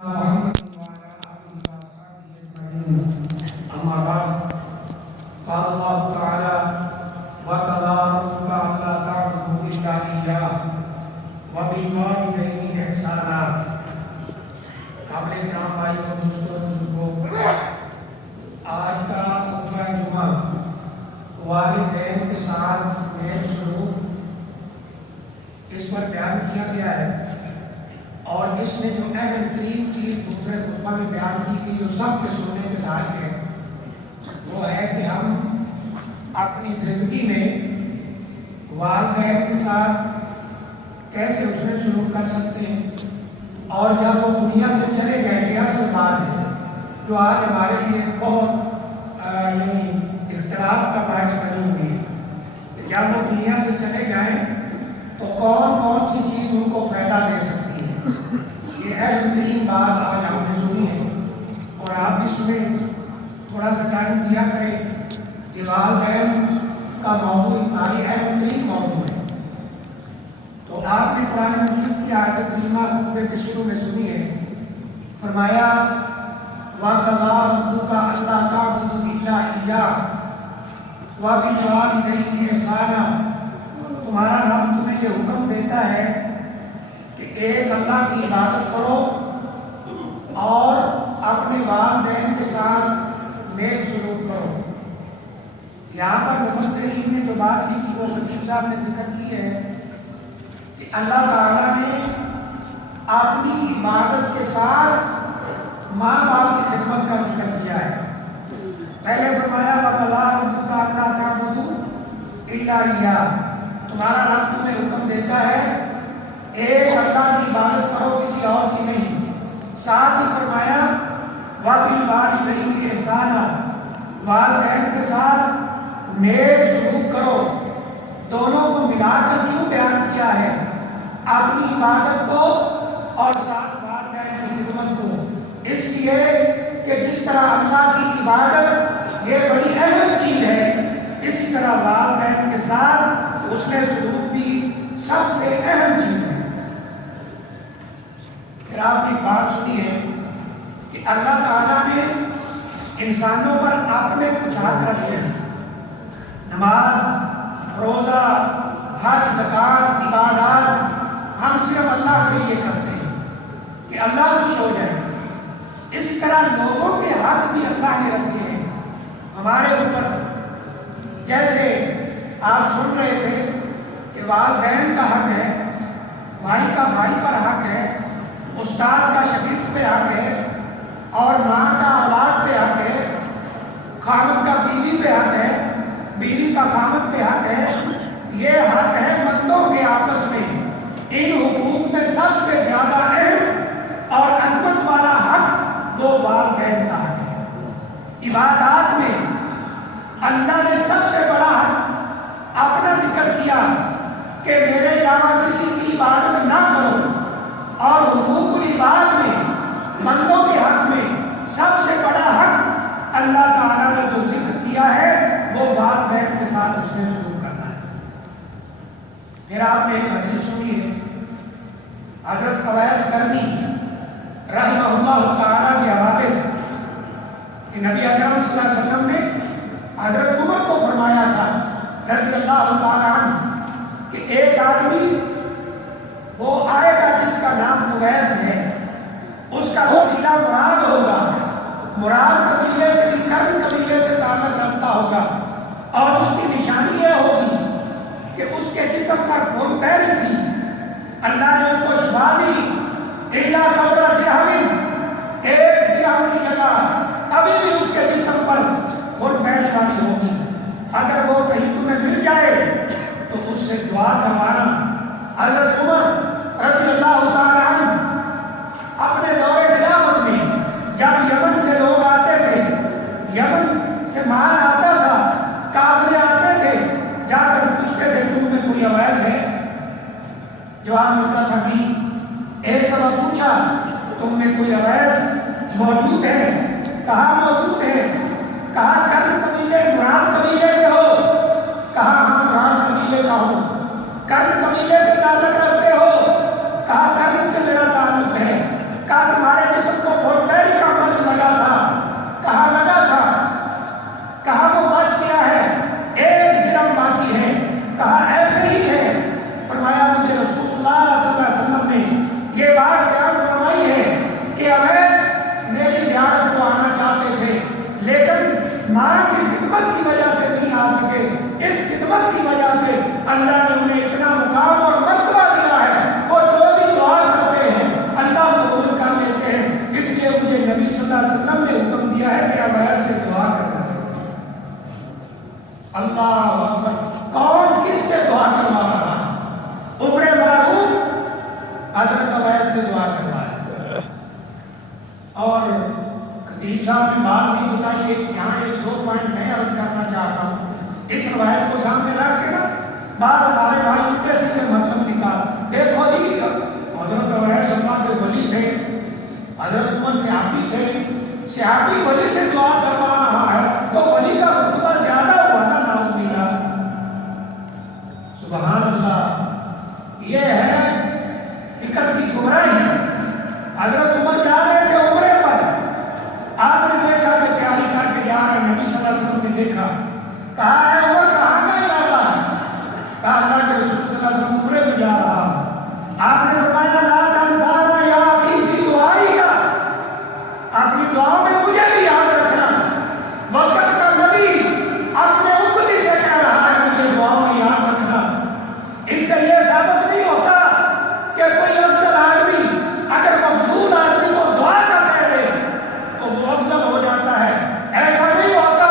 محمد وعلى آله وصحبه أجمعين. أما بعد قال الله تعالى وقضى ربك ألا تعبدوا إلا إياه وبالوالدين إحسانا. قابل کرام بھائیو اور دوستوں بزرگوں، آج کا خطبہ جمعہ والدین کے ساتھ نیک سلوک اس پر بیان کیا گیا ہے، اور اس میں جو اہم ترین چیز دوسرے خطبہ میں بیان کی گئی جو سب کے سننے کے لائق ہے وہ ہے کہ ہم اپنی زندگی میں والدین کے ساتھ کیسے اس میں سلوک کر سکتے ہیں، اور جب وہ دنیا سے چلے گئے یہ اصل بات ہے جو آج ہمارے لیے بہت اختلاف کا باعث بنی ہوئی ہے کہ جب وہ دنیا سے چلے جائیں تو کون کون سی چیز ان کو فائدہ دے سکتی ہے۔ یہ اہم ترین بات آج ہم نے سنی ہے، اور آپ بھی سنیں، تھوڑا سا ٹائم دیا کریں کہ والدین کا موضوع اتنا اہم ترین موضوع ہے۔ تو آپ نے قرآن مجید کی آیت کریمہ خطبے کے شروع میں سنی ہے، فرمایا وَقَضَىٰ رَبُّكَ أَلَّا تَعْبُدُوا إِلَّا إِيَّاهُ وَبِالْوَالِدَيْنِ إِحْسَانًا۔ تمہارا رب تمہیں یہ حکم دیتا ہے کہ ایک اللہ کی عبادت کرو اور اپنے والدین کے ساتھ نیک سلوک کرو۔ یہاں پر مفسرین نے جو بات کی تھی وہ خطیب صاحب نے ذکر کی ہے کہ اللہ تعالیٰ نے اپنی عبادت کے ساتھ ماں باپ کی خدمت کا ذکر کیا ہے۔ پہلے فرمایا وَقَضَىٰ رَبُّكَ أَلَّا تَعْبُدُوا إِلَّا إِيَّاهُ، تمہارا رب تمہیں حکم دیتا ہے ایک اللہ کی عبادت کرو، کسی اور کی نہیں۔ ساتھ ہی فرمایا وَبِالْوَالِدَيْنِ إِحْسَانًا، والدین کے ساتھ نیک سلوک کرو۔ دونوں کو ملا کر کیوں بیان کیا ہے؟ اپنی عبادت کو اور ساتھ والدین کی خدمت کو، اس لیے کہ جس طرح اللہ کی عبادت یہ بڑی اہم چیز ہے، اسی طرح والدین کے ساتھ اس میں سلوک بھی سب سے اہم چیز ہے۔ پھر آپ نے ایک بات سنی ہے کہ اللہ تعالیٰ نے انسانوں پر اپنے کچھ حق رکھے ہیں، نماز، روزہ، حج، زکوٰۃ، عبادات ہم صرف اللہ کے لیے کرتے ہیں کہ اللہ خوش ہو جائے۔ اسی طرح لوگوں کے حق بھی اللہ نے رکھے ہیں ہمارے اوپر، جیسے آپ سن رہے تھے کہ والدین کا حق ہے، بھائی کا بھائی پر حق ہے، استاد کا شاگرد پہ حق ہے، اور ماں کا اولاد پہ حق ہے، خاوند کا بیوی پہ حق ہے، بیوی کا خاوند پہ حق ہے۔ یہ حق ہے بندوں کے آپس میں۔ ان حقوق میں سب سے زیادہ اہم اور عظمت والا حق وہ والدین کا حق ہے۔ عبادات میں اللہ نے سب سے بڑا حق اپنا ذکر کیا کہ میرے علاوہ کسی کی عبادت نہ کرو، اور حقوق العباد میں بندوں کے حق میں سب سے بڑا حق اللہ تعالیٰ نے جو ذکر کیا ہے وہ والدین کے ساتھ اس نے سلوک کرنا ہے۔ پھر آپ نے ایک حدیث سنی ہے حضرت اویس کرنی رحمہ اللہ تعالیٰ کے حوالے سے کہ نبی اکرم صلی اللہ علیہ وسلم نے حضرت عمر کو فرمایا تھا رضی اللہ تعالیٰ عنہ کہ ایک آدمی وہ آئے گا جس کا نام اویس ہے، اس کا قبیلہ مراد ہوگا، مراد قبیلے سے کرن قبیلے سے تعلق رکھتا ہوگا، اور اس کی نشانی یہ ہوگی کہ اس کے جسم پر خون پہلی تھی، اللہ نے اس کو شفا دی، الا قدر درہم، ایک درہم کی جگہ ابھی بھی اس کے جسم پر خون پہلی والی ہوگی۔ اگر وہ کہیں تمہیں مل جائے تو اس سے دعا کروانا۔ حضرت عمر رضی اللہ تعالیٰ عنہ اپنے دور خلافت میں جب یمن سے لوگ آتے تھے، یمن سے مال آتا تھا، کافر آتے تھے، جا کر پوچھتے تھے تم میں کوئی اویس ہے؟ جواب ملتا تھا نہیں۔ ایک دفعہ پوچھا تم میں کوئی اویس موجود ہے؟ کہاں موجود ہے؟ کہا کرن قبیلے مراد قبیلے کے ہو؟ کہا ہاں مراد قبیلے کا ہو۔ کرن قبیلے سے تعلق رکھتے ہو؟ کہا کرن سے میرا تعلق ہے۔ کہا تمہارے جسم اور خطیب صاحب نے بات نہیں بتائی، یہاں ایک 100 پوائنٹ میں عرض کرنا چاہتا ہوں۔ اس روایت کو سامنے رکھ کے نا بعض ہمارے بھائی ان سے مطلب نکال دیکھو جی، حضرت اویس اللہ کے ولی تھے، حضرت عمر صحابی تھے، صحابی ولی سے دعا کروا رہا ہے تو ولی کا رتبہ زیادہ ہوا نا، نعوذ باللہ۔ سبحان اللہ، یہ ہے فکر کی گمراہی۔ حضرت عمر جا رہے تھے عمرے پر، آپ نے دیکھا کہ تیاری کر کے جا رہے، نبی صلی اللہ علیہ وسلم نے دیکھا، کہا ہے عمر کہاں کا ارادہ ہے؟ کہا اللہ کے رسول صلی اللہ علیہ وسلم عمرے میں جا رہا۔ آپ نے فرمایا لا تنسانا یا اخی فی دعائی کا، اپنی دعاؤں میں مجھے بھی یاد رکھنا۔ وقت کا نبی اپنے امتی سے کہہ رہا ہے مجھے دعاؤں میں یاد رکھنا۔ اس سے یہ ثابت نہیں ہوتا کہ کوئی افضل آدمی اگر مفضول آدمی کو دعا کا کہہ دے تو وہ افضل ہو جاتا ہے، ایسا نہیں ہوتا۔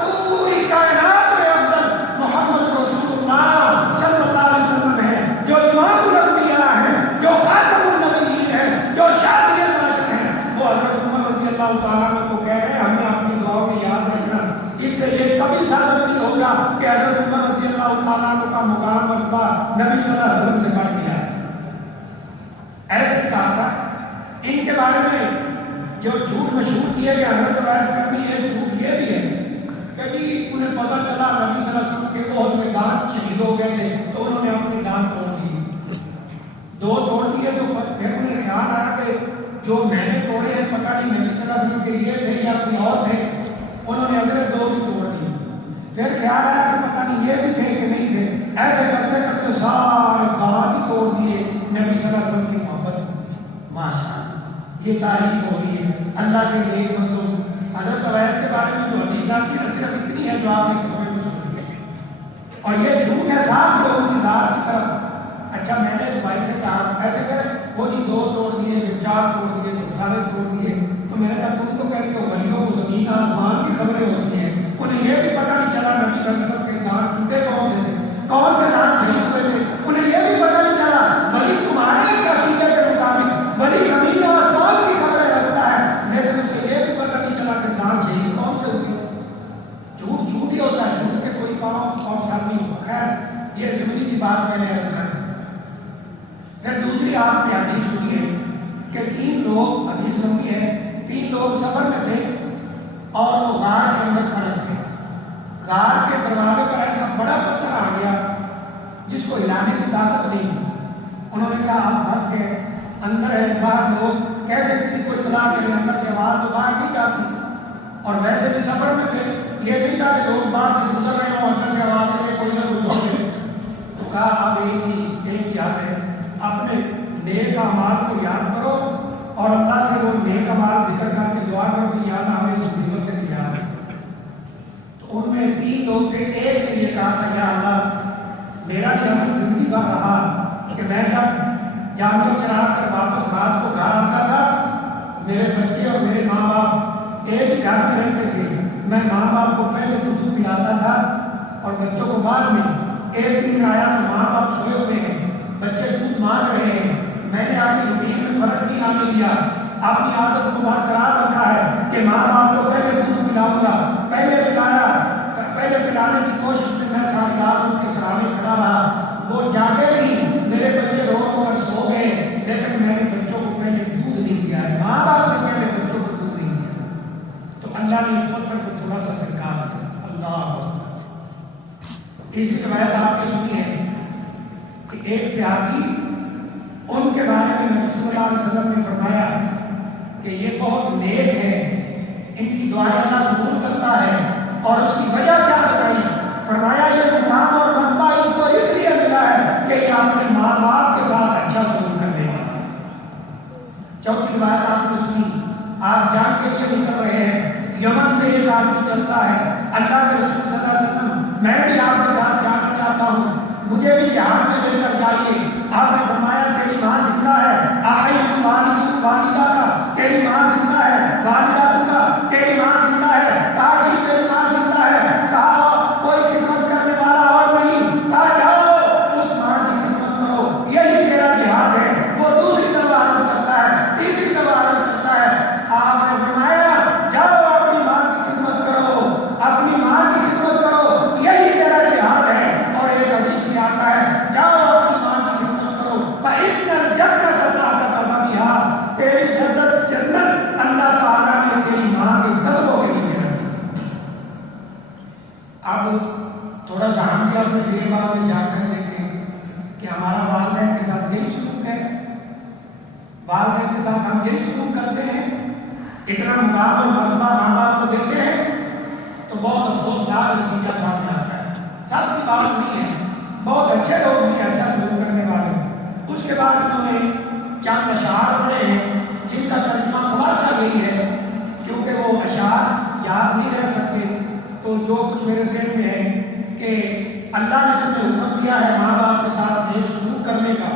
پوری کائنات میں افضل محمد رسول اللہ صلی اللہ علیہ وسلم ہے، جو امام الانبیاء ہیں، جو خاتم النبیین ہیں، جو شافی البشر ہیں، وہ حضرت عمر رضی اللہ تعالیٰ عنہ کو کہہ رہے ہیں ہمیں اپنی دعاؤں میں یاد رکھنا۔ اس سے یہ کبھی ثابت نہیں ہوگا کہ حضرت عمر رضی اللہ تعالیٰ عنہ کا مقام رتبہ نبی صلی اللہ علیہ وسلم سے بڑھ گیا ہے۔ ایسے کہا تھا ان کے بارے میں جو جھوٹ مشہور کیے گئے حضرت اویس کا بھی ایک جھوٹ یہ بھی ہے کہ جی انہیں پتہ چلا نبی صلی اللہ علیہ وسلم کے احد میں دانت شہید ہو گئے تھے تو انہوں نے اپنے دانت توڑ دیے، 2 توڑ دیے، تو پھر انہیں خیال آیا کہ جو میں نے توڑے ہیں پتہ نہیں نبی صلی اللہ علیہ وسلم کے یہ تھے یا کوئی اور تھے، انہوں نے اگلے 2 بھی توڑ دیے۔ پھر خیال آیا کہ پتہ نہیں یہ بھی تھے کہ نہیں تھے، ایسے کرتے کرتے سارے دانت ہی توڑ دیے نبی صلی اللہ علیہ وسلم کی محبت۔ ماشاءاللہ یہ تعریف ہو رہی ہے اللہ کے نیک بندوں۔ حضرت اویس کے بارے میں جو حدیث آتی ہے صرف اتنی ہے جو آپ نے کتابیں کو سن لی، اور یہ جھوٹ ہے صاف لوگوں کی ذات کی طرف۔ اچھا میں نے بھائی سے کہا ایسے کرے وہ جی 2 توڑ دیے، 4 توڑ دیے، تو سارے توڑ دیے، تو میں نے کہا تم تو کہتے ہو ولیوں کو زمین آسمان کی خبریں ہوتی ہیں، انہیں یہ بھی پتہ نہیں چلا نبی صلی اللہ علیہ وسلم کے دانت ٹوٹے کون سے تھے، کون سے دانت شہید ہوئے تھے، انہیں یہ بھی پتہ نہیں چلا ولی تمہارے عقیدے کے مطابق ولی زمین آسمان کی خبریں رکھتا ہے، لیکن اسے یہ بھی پتہ نہیں چلا کہ دانت شہید کون سے ہوئے۔ جھوٹ جھوٹ ہی ہوتا ہے، جھوٹ کے کوئی کام ساتھ نہیں ہوتا۔ خیر یہ ضروری سی بات میں نے عرض کر دی۔ پھر دوسری آپ نے حدیث سنی ہے کہ 3 لوگ، حدیث لمبی ہے، 3 لوگ سفر میں تھے اور وہ غار کے اندر پھنس گئے۔ غار کے دروازے پر ایسا بڑا پتھر آ گیا جس کو ہلانے کی طاقت نہیں تھی۔ انہوں نے کہا آپ پھنس گئے، اندر ہے، باہر لوگ کیسے کسی کو اطلاع کریں، اندر سے آواز تو باہر نہیں جاتی، اور ویسے بھی سفر میں تھے، یہ نہیں تھا کہ لوگ باہر سے گزر رہے ہوں اندر سے آواز لے کوئی نہ کوئی سن لے۔ تو کہا آپ ایک ہی یاد ہے، اپنے نیک اعمال کو یاد کرو اور اللہ سے وہ نیک اعمال ذکر کر کے دعا کرو کہ یا اللہ ہمیں اس مصیبت سے نجات دے۔ تو ان میں 3 لوگ تھے، ایک نے یہ کہا تھا یا اللہ میرا یہ عمل زندگی کا رہا کہ میں جب جانور چرا کر واپس رات کو گھر آتا تھا، میرے بچے اور میرے ماں باپ ایک ہی گھر میں رہتے تھے، میں ماں باپ کو پہلے دودھ پلاتا تھا اور بچوں کو بعد میں۔ ایک دن آیا تو ماں باپ سوئے ہوئے ہیں، بچے دودھ مانگ رہے ہیں، میں نے اپنی روٹین میں فرق نہیں آنے دیا، اپنی عادت کو برقرار رکھا ہے کہ ماں باپ کو پہلے دودھ پلاؤں گا، پہلے پلایا، پہلے پلانے کی کوشش میں میں ساری رات ان کے سرانے کھڑا رہا، وہ جاگے نہیں، میرے بچے رو رو کر سو گئے، لیکن میں نے بچوں کو پہلے دودھ نہیں دیا ہے، ماں باپ سے پہلے بچوں کو دودھ نہیں دیا۔ تو اللہ نے اس وقت کو تھوڑا سا سرکار دیا۔ اللہ تیسری روایت آپ نے سنی ہے کہ ایک صحابی، ان کے بارے میں نبی صلی اللہ علیہ وسلم نے فرمایا کہ یہ بہت نیک ہے، ان کی دعائیں اللہ قبول کرتا ہے، اور اس کی وجہ کیا بتائی؟ فرمایا یہ مقام اور رتبہ اس کو اس لیے ملا ہے کہ یہ اپنے ماں باپ کے ساتھ اچھا سلوک کرنے والا ہے۔ چوتھی روایت آپ نے سنی، آپ جان کے لیے نکل رہے ہیں، یمن سے ایک آدمی چلتا ہے، اللہ کے رسول صلی اللہ علیہ وسلم میں بھی آپ کے ساتھ جانا چاہتا ہوں، مجھے بھی جہاد میں لے کر جائیے۔ آپ نے فرمایا تیری ماں زندہ ہے، آئی والدہ کا، تیری ماں زندہ ہے، والدہ کا، تیری ماں زندہ ہے، کہا جی تیری ماں زندہ ہے، کہا کوئی خدمت کرنے والا اور نہیں، کہا جاؤ اس ماں کی خدمت کرو، یہی تیرا جہاد ہے۔ وہ دوسری دفعہ عرض کرتا ہے، تیسری دفعہ عرض کرتا ہے، آپ میں دیر بعد میں جا کر دیتے ہیں کہ ہمارا والدین کے ساتھ یہی سلوک ہے، والدین کے ساتھ ہم یہی سلوک کرتے ہیں، اتنا مقام مرتبہ ماں باپ کو دیتے ہیں، تو بہت افسوسناک نتیجہ سامنے آتا ہے۔ سب کی بات نہیں ہے، بہت اچھے لوگ بھی اچھا سلوک کرنے والے۔ اس کے بعد انہوں نے چند اشعار پڑھے ہیں جن کا ترجمہ خلاصہ یہی ہے، کیونکہ وہ اشعار یاد نہیں رہ سکتے، تو جو کچھ میرے ذہن میں ہے کہ اللہ نے تمہیں حکم دیا ہے ماں باپ کے ساتھ نیک سلوک کرنے کا،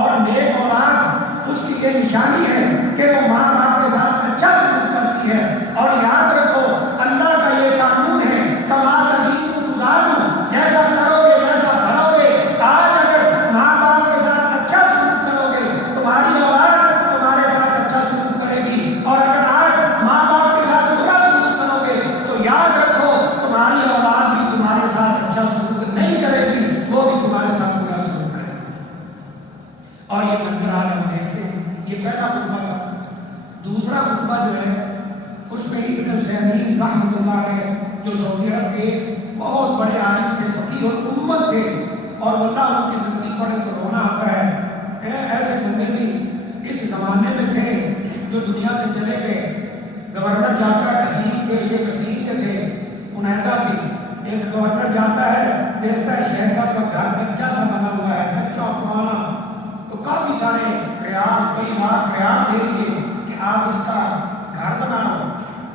اور نیک اولاد اس کی یہ نشانی ہے کہ وہ ماں باپ کے ساتھ اچھا سلوک کرتی ہے۔ اور یاد رکھو اللہ کا یہ قانون ہے، کما تدین تدان، جیسا کرو گے ویسا بھرو گے۔ آج اگر ماں باپ کے ساتھ اچھا سلوک کرو گے، تمہاری اولاد تمہارے ساتھ اچھا سلوک کرے گی، اور اگر آج ماں باپ کے ساتھ برا سلوک کرو گے تو یاد رکھو تمہاری اولاد بھی تمہارے ساتھ اچھا سلوک نہیں کرے گی، وہ بھی تمہارے ساتھ برا سلوک کرے گی۔ اور یہ منظر آج ہم دیکھتے ہیں، یہ پہلا خطبہ تھا۔ دوسرا خطبہ جو ہے اس میں ابن عثیمین رحمۃ اللہ علیہ جو سعودی عرب کے بہت بڑے عالم تھے، فقیہ اور امت تھے، اور واللہ ان کی زندگی پڑھے تو رونا آتا ہے۔ ایسے بندے بھی اس زمانے میں تھے جو دنیا سے چلے گئے۔ گورنر جاتا ہے کسیم کے، یہ کسیم کے تھے انیزا کے، ایک گورنر جاتا ہے دیکھتا ہے شہر صاحب کا گھر کچا سا بنا ہوا ہے، کچا پرانا، تو کافی سارے خیال، کئی بار خیال دے دیے کہ آپ اس کا گھر بناؤ۔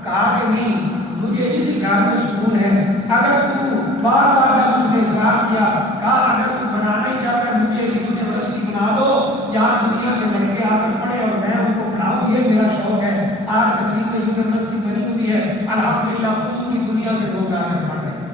کہا کہ نہیں، مجھے اس گھر میں سکون ہے۔ اگر تو بار بار جب اس نے اصرار کیا، کہا اگر تو بنانا ہی چاہتا ہے مجھے ایک یونیورسٹی بنا دو جہاں دنیا سے لڑکے آ کر پڑھے اور میں ان کو پڑھاؤں، یہ میرا شوق ہے۔ آج کسی میں یونیورسٹی بنی ہوئی ہے، الحمدللہ پوری دنیا سے لوگ آ کر پڑھ رہے ہیں۔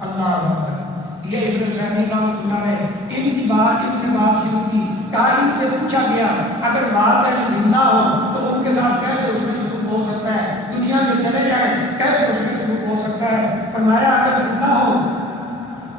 اللہ اکبر۔ یہ ابن عثیمین رحمۃ اللہ نے ان کی بات، ان سے بات شروع کی۔ کہا ان سے پوچھا گیا اگر والدین زندہ ہو تو ان کے ساتھ کیسے اس میں سلوک ہو سکتا ہے، دنیا سے چلے جائیں کیسے اس میں سلوک ہو سکتا ہے؟ فرمایا اگر زندہ ہو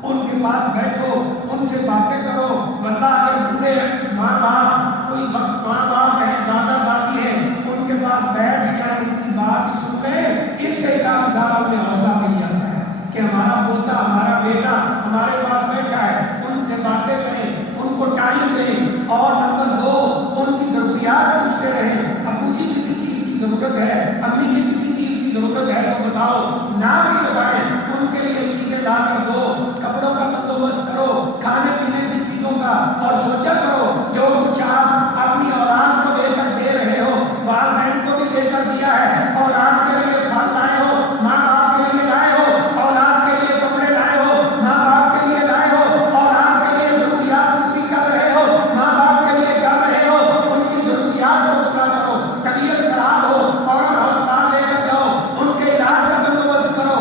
ان کے پاس بیٹھو، ان سے باتیں کرو، ورنہ اگر بوڑھے ماں باپ، کوئی ماں باپ ہے، دادا دادی ہے، ان کے پاس بیٹھ جائیں، ان کی بات سن لیں، اس سے کام صاحب میں حوصلہ مل جاتا ہے کہ ہمارا پوتا، ہمارا بیٹا ہمارے پاس بیٹھا ہے، ان سے باتیں کریں، ان کو ٹائم دیں۔ اور نمبر 2، ان کی ضروریات پوچھتے رہیں۔ ابو جی کسی چیز کی ضرورت ہے، امی جی کسی چیز کی ضرورت ہے تو بتاؤ، نہ بھی بتائیں، ان کے لیے چیزیں لا کر دو، کپڑوں کا بندوبست کرو، کھانے پینے کی چیزوں کا، اور سوچا کرو جو کچھ آپ اپنی اولاد کو لے کر دے رہے ہو، والدین کو بھی لے کر دیا ہے۔ اولاد کے لیے پھل لائے ہو، ماں باپ کے لیے لائے ہو، اولاد کے لیے کپڑے لائے ہو، ماں باپ کے لیے لائے ہو، اولاد کے لیے ضروریات پوری کر رہے ہو، ماں باپ کے لیے کر رہے ہو، ان کی ضروریات کو پورا کرو۔ طبیعت خراب ہو اور ہسپتال لے کر جاؤ، ان کے علاج کا بندوبست کرو،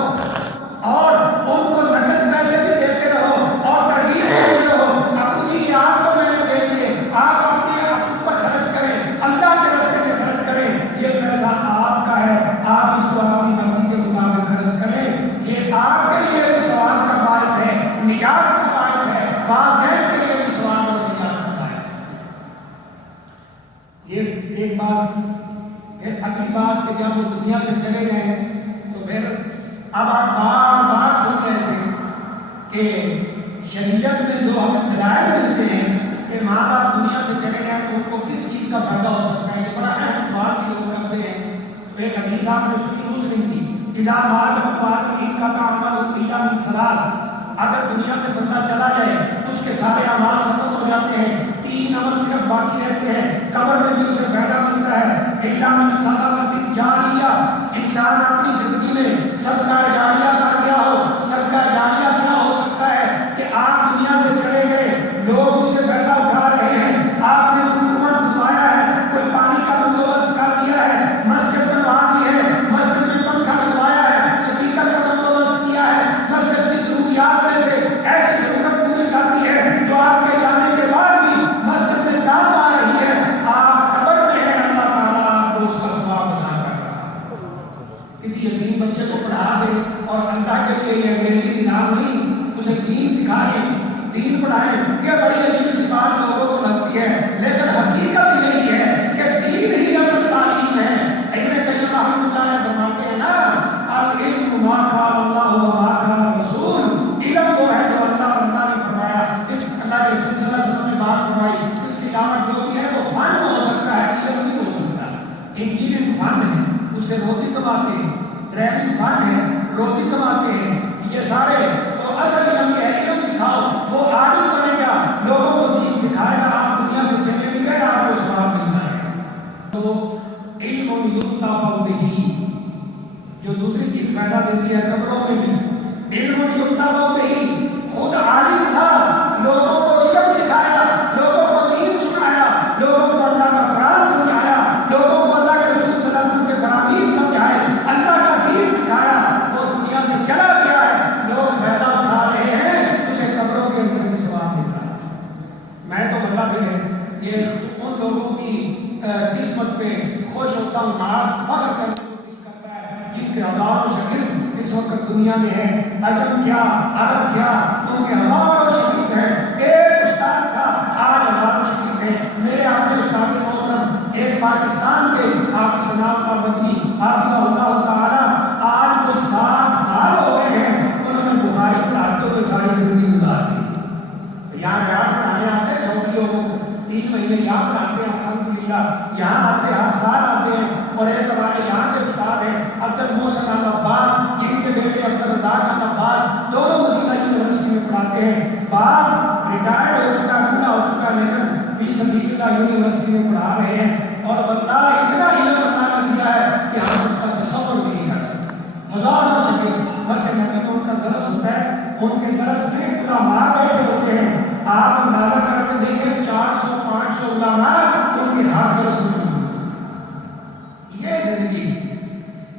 اور ان کو نقد پیسے بھی دیتے رہو اور ترغیب دیتے رہو۔ ابو جی یہ آپ کو میں نے دے دیے، آپ اپنے آپ پر خرچ کریں، اللہ کے راستے میں خرچ کریں، یہ پیسہ آپ کا ہے، آپ اس کو اپنی مرضی کے مطابق خرچ کریں، یہ آپ کے لیے بھی ثواب کا باعث ہے، نجات کا باعث ہے، والدین کے لیے بھی ثواب اور نجات کا باعث ہے۔ یہ ایک بات تھی۔ پھر اگلی بات کہ جب وہ دنیا سے چلے گئے تو پھر اب آپ بار بار سن رہے تھے کہ شریعت میں جو ہمیں دلائل ملتے ہیں کہ ماں باپ دنیا سے چلے گئے تو ان کو کس چیز کا فائدہ ہو سکتا ہے، یہ بڑا اہم سوال بھی لوگ کرتے ہیں۔ تو ایک حدیث آپ نے سنی مسلم کی، اذا مات ابن آدم انقطع عمله الا من ثلاث، اگر دنیا سے بندہ چلا جائے اس کے سارے اعمال ختم ہو جاتے ہیں، 3 عمل صرف باقی رہتے ہیں، قبر میں بھی اسے فائدہ ملتا ہے، الا من صدقۃ جاریہ، انسان اپنی زندگی میں صدقہ جاریہ کر گیا ہو۔ صدقہ جاریہ کیا ہو سکتا ہے کہ آپ دنیا سے چلے گئے، لوگ اس سے فائدہ اٹھا رہے ہیں، آپ نے کوئی کنواں کھدوایا ہے، کوئی پانی کا بندوبست کر دیا ہے، مسجد بنوا دی ہے، مسجد میں پنکھا لگوایا ہے، اسپیکر کا بندوبست کیا ہے، مسجد کی ضروریات میں سے ایسی ضرورت پوری کرتی ہے جو آپ کے جانے کے بعد بھی مسجد میں کام آ رہی ہے، آپ قبر میں ہیں، اللہ تعالیٰ آپ کو اس کا ثواب ادا کر رہا ہے۔ کسی یتیم بچے کو پڑھا دے اور اللہ کے لیے یہ انگریزی نظام نہیں، اسے دین سکھائیں، دین پڑھائیں، یہ بڑی عجیب سی بات لوگوں کو لگتی ہے، لیکن حقیقت یہی ہے کہ دین ہی اصل تعلیم ہے۔ ابن قیم رحمۃ اللہ علیہ فرماتے ہیں نا، العلم ما قال اللہ و ما قال رسول، علم وہ ہے جو اللہ اور اللہ سے روزی کماتے ہیں، ڈرائیونگ فنڈ ہے، روزی کماتے ہیں، یہ سارے تو اصل علم یہ ہے، علم سکھاؤ، وہ عالم بنے گا، لوگوں کو دین سکھائے گا، آپ دنیا سے چلے بھی گئے، آپ کو ثواب ملتا ہے۔ تو علم ینتفع بہ، جو دوسری چیز فائدہ دیتی ہے قبروں میں بھی، علم ینتفع بہ، خود عالم تھا، لوگوں کو علم سکھایا، لوگوں کو دین سنایا، لوگوں کو اللہ کا قرآن سمجھایا، لوگوں کو اللہ کے رسول صلی اللہ علیہ وسلم کے فرامین سمجھائے، اللہ کا دین سکھایا، وہ دنیا سے چلا گیا ہے، لوگ فائدہ اٹھا رہے ہیں، اسے قبروں کے اندر بھی ثواب مل رہا ہے۔ میں تو اللہ بھی ہے، یہ ان لوگوں کی قسمت پہ خوش ہوتا ہوں، ناز فخر کرنے کو دل کرتا ہے، جن کے ہزاروں شاگرد اس وقت دنیا میں ہے، عجم کیا عرب کیا، ان کے ہزاروں شاگرد ہیں، ایک استاد تھا، آج ہزاروں شاگرد ہیں۔ میرے اپنے استاد محترم ایک پاکستان کے آپ سناب کا مدنی حافظہ اللہ تعالیٰ، آج کو 60 سال ہو گئے ہیں، انہوں نے بخاری پڑھاتے ہوئے ساری زندگی گزار دی۔ یہاں ریاض پڑھانے آتے ہیں سعودی لوگوں کو، 3 مہینے یہاں پڑھاتے ہیں الحمدللہ، یہاں آتے ہیں، ہر سال آتے ہیں، اور ایک ہمارے یہاں کے استاد ہیں عبد المحسن العباد، جن کے بیٹے عبد الرزاق العباد، دونوں مدینہ یونیورسٹی میں پڑھاتے ہیں، باپ ریٹائرڈ ہو چکا، بوڑھا ہو چکا، لیکن فی سبیل اللہ یونیورسٹی میں پڑھا رہے ہیں، اور بندہ اتنا علم اللہ نے دیا ہے کہ ہم اس کا تصور بھی نہیں کر سکتے۔ ہزاروں شاگرد، بس نبی تو ان کا درس ہوتا ہے، ان کے درس میں علماء بیٹھے ہوتے ہیں، آپ اندازہ کر کے دیکھیں 400-500 علماء ان کے ہاتھ درس میں موجود ہیں۔ یہ زندگی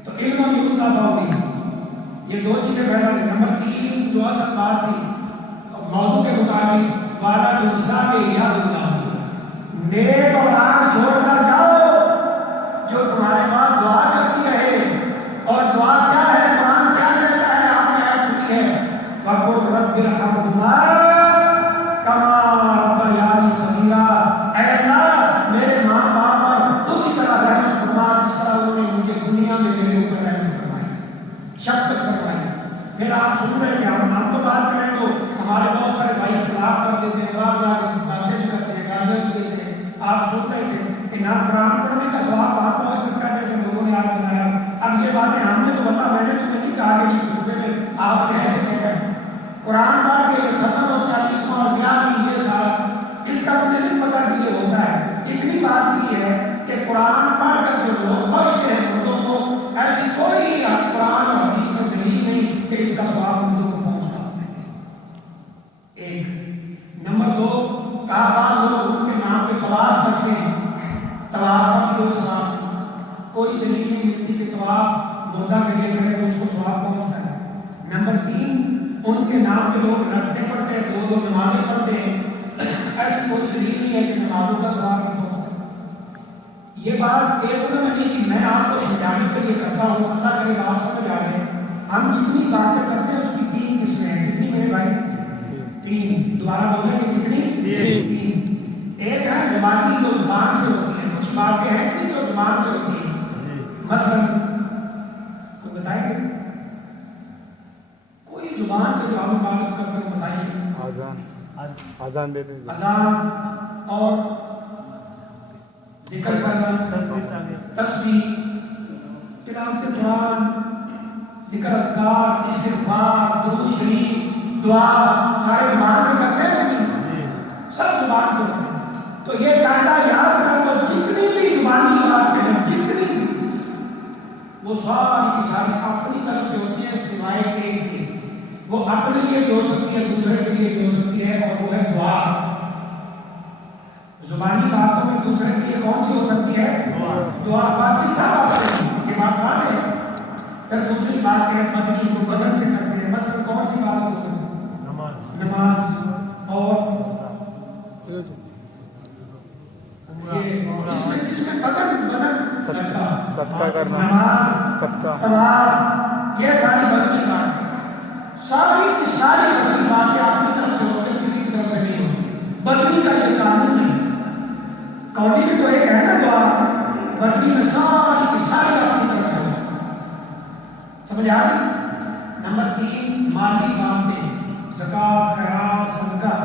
تو علم ینتفع بہ، یہ 2 چیزیں پہلا ہے۔ نمبر 3 جو اصل بات تھی موضوع کے مطابق، والد صالح یدعو، نیک اولاد چھوڑ کر جاؤ جو تمہارے بعد دعا کرتی رہے، اور دعا کیا ہے، قرآن کیا کہتا ہے، آپ نے آیت سنی ہے، وَقُلْ رَبِّ ارْحَمْهُمَا كَمَا رَبَّيَانِي صَغِيرًا، اے اللہ میرے ماں باپ پر اسی طرح رحم فرما جس طرح انہوں نے مجھے دنیا میں میرے اوپر رحم فرمائی، شفقت فرمائی۔ پھر آپ سن رہے کہ ہم تو بات کریں تو ہمارے بہت سارے بھائی خلاف کر دیتے ہیں، باتیں بھی کرتے ہیں، گالیاں بھی دیتے ہیں۔ آپ سن رہے تھے کہ نہ قرآن پڑھنے کا ثواب آپ پہنچ سکتا ہے جیسے لوگوں نے آپ بتایا۔ اب یہ باتیں ہم نے تو بتا، میں نے تو نہیں کہا کہ یہ خطبے میں آپ نے ایسے کہا ہے، قرآن پڑھ کے ختم اور 40واں اور 11ویں یہ سارا، اس کا مجھے نہیں پتا کہ یہ ہوتا ہے۔ اتنی بات بھی ہے کہ قرآن پڑھ کر جو لوگ بخشتے ہیں مردوں کو، ایسی کوئی قرآن اور حدیث میں دلیل نہیں کہ اس کا ثواب مردوں کو پہنچتا ہے۔ ایک نمبر 2، کہا بعض لوگ ان کے نام پہ طواف کرتے ہیں، طواف کا ثواب کوئی دلیل نہیں ملتی کہ طواف مردہ کے لیے کرے تو اس کو ثواب پہنچتا ہے۔ نمبر 3، ان کے نام پہ لوگ رکھتے پڑھتے ہیں، 2 نمازیں پڑھتے ہیں، ایسی کوئی دلیل نہیں ہے کہ نمازوں کا ثواب نہیں پہنچتا۔ یہ بات ایک انہوں نے نہیں کی، میں آپ کو سمجھانے کے لیے کرتا ہوں، اللہ کرے آپ سمجھ آ گئے۔ ہم جتنی باتیں کرتے ہیں اس کی 3 قسمیں ہیں، کتنی میرے بھائی؟ 3۔ دوبارہ بولیں گے کتنی؟ 3۔ ایک ہے زبانی، جو زبان سے ہوتی ہے، کچھ باتیں ہیں کہ جو زبان سے ہوتی ہیں، مثلا کوئی بتائیں گے کوئی زبان سے جو ہم عبادت کرتے ہیں، بتائیے۔ اذان دیتے ہیں، اذان اور ذکر کرنا، تسبیح، تلاوت قرآن، ذکر اذکار، استغفار، درود شریف، دعا، سارے زبان سے کرتے ہیں نہیں؟ سب زبان سے کرتے ہیں۔ تو یہ قاعدہ یاد کر لو، جتنی بھی زبانی باتیں ہیں، جتنی بھی، وہ ساری کی ساری اپنی طرف سے ہوتی ہیں، سوائے ایک کی، وہ اپنے لیے بھی ہو سکتی ہے، دوسرے کے لیے بھی ہو سکتی ہے، اور وہ ہے دعا۔ زبانی باتوں میں دوسرے کے لیے کون سی ہو سکتی ہے؟ دعا۔ باقی سب آپ یہ بات مان ہے۔ پھر دوسری بات ہے مدنی، جو بدن سے کرتے ہیں، مثلا کون سی بات ہو سکتی ہے؟ نماز، اور جس میں بدن صدقہ کرنا، نماز، صدقہ، طواف، یہ ساری بدنی باتیں، ساری کی ساری بدنی باتیں اپنی طرف سے ہوتے ہیں، کسی کی طرف سے نہیں ہوتی۔ بدنی کا یہ قانون نہیں، قولی میں تو ایک ہے نا دعا، بدنی میں ساری کی ساری اپنی طرف سے ہوتی ہے۔ سمجھ آ گئی؟ نمبر 3، مالی باتیں، زکوٰۃ، خیرات، صدقہ،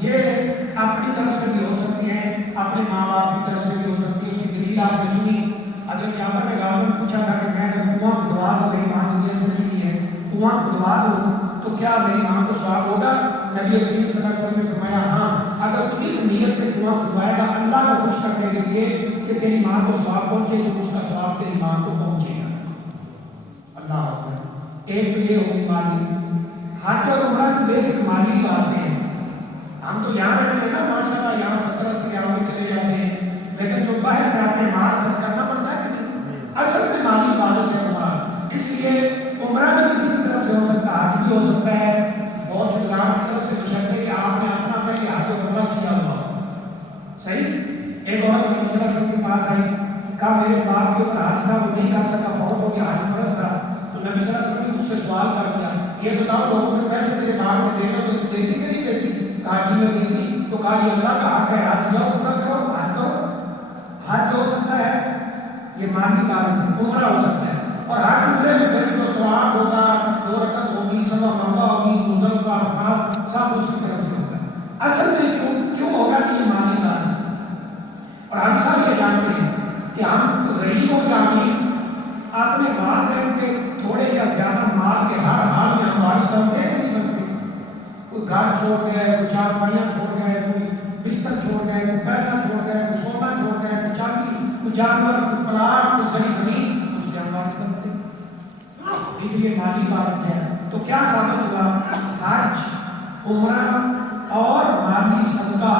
یہ اپنی طرف سے بھی ہو سکتی ہیں، اپنے ماں باپ کی طرف سے بھی ہو سکتی ہے۔ اس کی دلیل آپ نے سنی، حضرت جابر نے غالباً پوچھا تھا کنواں کھدوا دو تو کیا میری ماں کو ثواب ہوگا؟ نبی کریم صلی اللہ علیہ وسلم نے فرمایا ہاں، اگر تو اس نیت سے کنواں کھدوائے گا اللہ کو خوش کرنے کے لیے کہ تیری ماں کو ثواب پہنچے تو اس کا ثواب تیری ماں کو پہنچے گا۔ اللہ اکبر۔ ایک تو یہ ہوگی مالی، حج اور عمرہ کی بیسک مالی باتیں ہیں۔ ہم تو یہاں رہتے ہیں نا ماشاءاللہ، یہاں 70-80 ہزار چلے جاتے ہیں، لیکن جو باہر سے آتے ہیں مال خرچ کرنا پڑتا ہے کہ نہیں؟ اصل میں مالی عبادت ہے عمرہ، اس لیے عمرہ بھی کسی کی طرف سے ہو سکتا ہے، حج بھی ہو سکتا ہے، فوج سلام کی طرف سے بشرطے کہ آپ نے اپنا پہلے حج و عمرہ کیا ہوا۔ صحیح؟ ایک عورت نبی صلی اللہ علیہ وسلم کے پاس آئی، کہا میرے باپ کے اوپر حج تھا، وہ نہیں کر سکا، فوت ہو گیا، حج فرض تھا، تو نبی صلی اللہ علیہ وسلم نے اس سے سوال کر دیا، یہ بتاؤ لوگوں کے پیسے تیرے باپ نے دینا تو دیتی کہ نہیں دیتی؟ کہا جی میں دیتی۔ تو کہا یہ اللہ کا حق ہے، حج جاؤ عمرہ کرو، حج کرو۔ حج ہو سکتا ہے یہ مالی عبادت، عمرہ ہو سکتا ہے، اور حج عمرے میں پھر جو طواف ہوگا، 2 رکعت ہوگی، صبح مروا ہوگی، مزدلفہ عرفات، سب اس کی طرف سے ہوتا ہے۔ اصل میں کیوں ہوگا کہ یہ مالی عبادت ہے؟ اور ہم سب یہ جانتے ہیں کہ ہم غریب ہو جانے اپنے والدین کے تھوڑے یا زیادہ مال کے ہر حال میں ہم وارث بنتے ہیں نہیں بنتے؟ کوئی گھر چھوڑ گیا ہے، کوئی چارپائیاں چھوڑ گیا ہے، کوئی بستر چھوڑ گیا ہے، کوئی پیسہ چھوڑ گیا ہے، کوئی سونا چھوڑ گیا ہے، کوئی چاندی، کوئی جانور، کوئی پلاٹ، کوئی زری زمین، اس کے ہم وارث بنتے ہیں۔ اس لیے مالی عبادت ہے۔ تو کیا ثابت ہوا؟ حج، عمرہ اور مالی صدقہ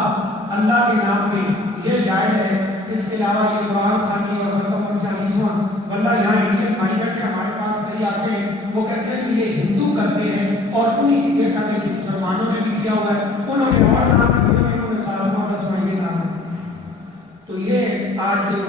اللہ کے نام پہ یہ جائز ہے۔ اس کے علاوہ یہ قرآن خوانی اور ختم اور 40واں، ورنہ یہاں انڈین بھائی بیٹھے ہمارے پاس کئی آتے ہیں، وہ کہتے ہیں کہ یہ ہندو کرتے ہیں اور انہیں کی یہ کرنے کی مسلمانوں نے بھی کیا ہوا ہے، انہوں نے اور نام رکھے ہوئے، انہوں نے 7واں 10واں یہ نام۔ تو یہ آج جو